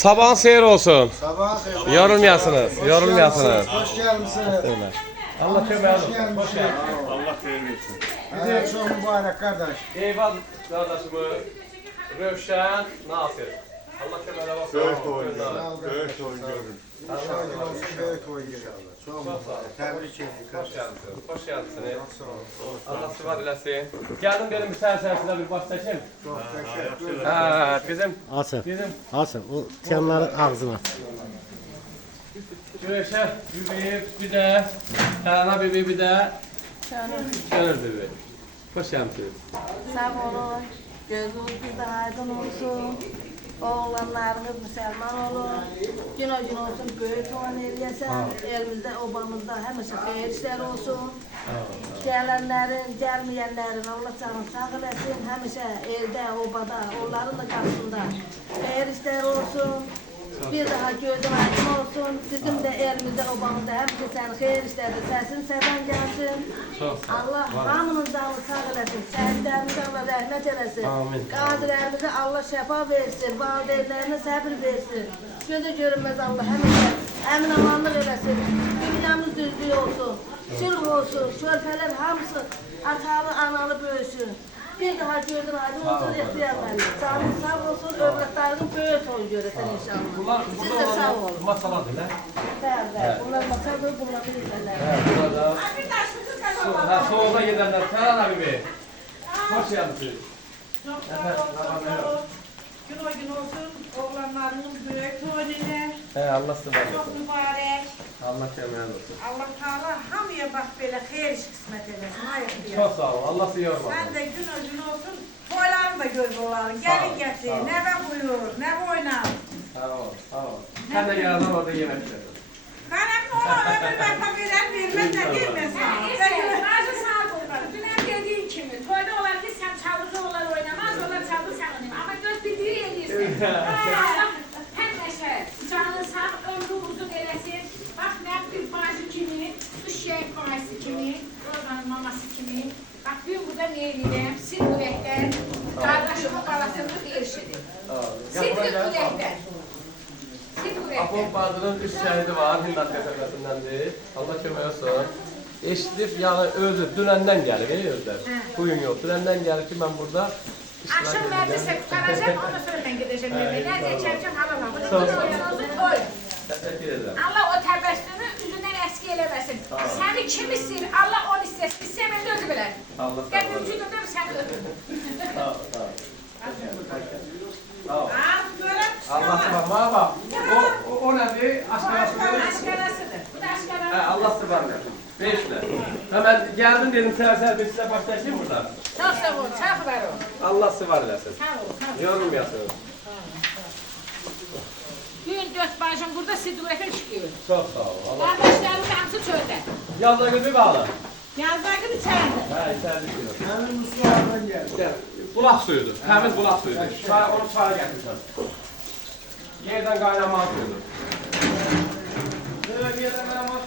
Sabahın seyir olsun. Sabah hayır. Yorulmayasınız. Yorulmayasınız. Hoş gelmişsiniz. Allah kömür olsun. Hoş geldin. Allah hayır versin. Evet, çok mübarek kardeş. Eyvallah kardeşim. Rövşen Nasir. Allah kömür olsun. Dört oyun görün. Dört oyun görün. İnşallah olsun böyle toy gelir. Çok mübarek. Tebrik ediyorum. Hoş geldiniz. Hoş geldiniz. Sağ ol. Allah sıfat eləsin. Geldim benim müselselsine bir baş çekin. Çok teşekkür ederim. Ha, bizim Açın. bizim Açın. O kenarları ağzına aç. Güreşe Bibi bir de Helena Bibi bir de Gönül Bibi. Hoş geldiniz. Sağ olun. Gözünüz de aydın olsun. Oğlanlarınız Müslüman olur. Gün o gün olsun böyle tuğan eliyesen. Elimizde, obamızda hemişe hayır işler olsun. Gelenlerin, gelmeyenlerin Allah canım sağ olasın. Hemişe elde, obada, onların da karşısında hayır işler olsun. Bir daha gözün aydın olsun. Bizim de elimizde, obamızda hemişe sen hayır işlerde sesin seven gelsin. Allah hamının canı sağ olasın. Şehitlerimize Allah rahmet eylesin. Amin. Kadirlerimize Allah şefa versin. Valideynlerine sabır versin. Gözü görünmez Allah hemişe emin amanlık eylesin. Dünyamız düzgün olsun. Sülh olsun. Şörfeler hamısı atalı analı büyüsün. Bir daha gözün aydın olsun ihtiyarlarına. Canın sağ olsun, ömrüklerin böyle toy göresin inşallah. Bunlar Siz de sağ olun. masalar değil mi? Evet. Bunlar masal böyle bunlar bilirler. Burada da soğuğa gidenler. Helena Bibi. Hoş geldiniz. Çok sağ olun. Gün o gün olsun. Oğlanlarının büyük toyneler. Allah sıfat Çok olsun. mübarek. Allah kömür olsun. Allah Teala hamıya bak böyle hayır iş kısmet eylesin. Hayır diyor. Çok sağ olun. Allah sizi yormasın. Sen de gün o gün olsun. Toylarını da gör oğlanın. Gelin getir. Ne be buyur. Ne oynar. Sağ ol. Sağ ol. Sen de yarın orada yemek yedin. Ben hep oğlan ömür bakma veren vermez de girmez. Bazı saat olur. Dün dediğin kimi. Toyda olar ki sen çaldığı olar oynamaz, olar çaldı sen oynayayım. Ama göz bildiği yedirsin. Allah hep neşe, canın sağ, ömrü uzun eylesin. Bak ne bir bacı kimi, şu şey kolaysı kimi, Rozan'ın maması kimi. Bak bir burada neyliyim, Sidgülek'ten, kardeşimin kalasını değiştirdim. Sidgülek'ten. Apol Badır'ın üç şehidi var, Hindat kasabasındandır. Allah kömək olsun. Eşidib, yani özü dünəndən gəlir, özlər. Bugün yox, dünəndən gəlir ki, mən burada iştirak Akşam edeceğim. neredeyse kurtaracağım, ondan sonra ben gideceğim eve. Nerede içeceğim halamam. Bu da toy. Təşəkkür edirəm. Allah o təbəssümü üzündən əski eləməsin. Səni kim istəyir? Allah onu istəsin. İstəməyən də özü bilər. Allah sağ Gəl olun. vücudumda səni öpüm. Sağ ol, sağ ol. Sağ ol. Al böyle. Allah sıvama bak. O nədir? Aşkarasıdır. Aşkarasıdır. Bu da aşkara. Allah sıvama. Beşlə. Hemen geldim dedim sərsər bir sizə başlayayım burada. Çox sağ ol, çox var ol. Allah sıvar eləsin. Sağ ol, sağ ol. Yorulmayasın. Gün dört bacım burada sidurete çıkıyor. Çok sağ ol. Allah. Kardeşlerim hamısı çöldə. Yazda günü bağlı. Yazdakın içəride. Hə, içəride günü. Hemen Mustafa'dan geldi. Gel. Bulaq suyudur. Təmiz bulaq suyudur. Çay, onu çaya gətirsən. Yerdən qaynamağı suyudur. Yerdən qaynamağı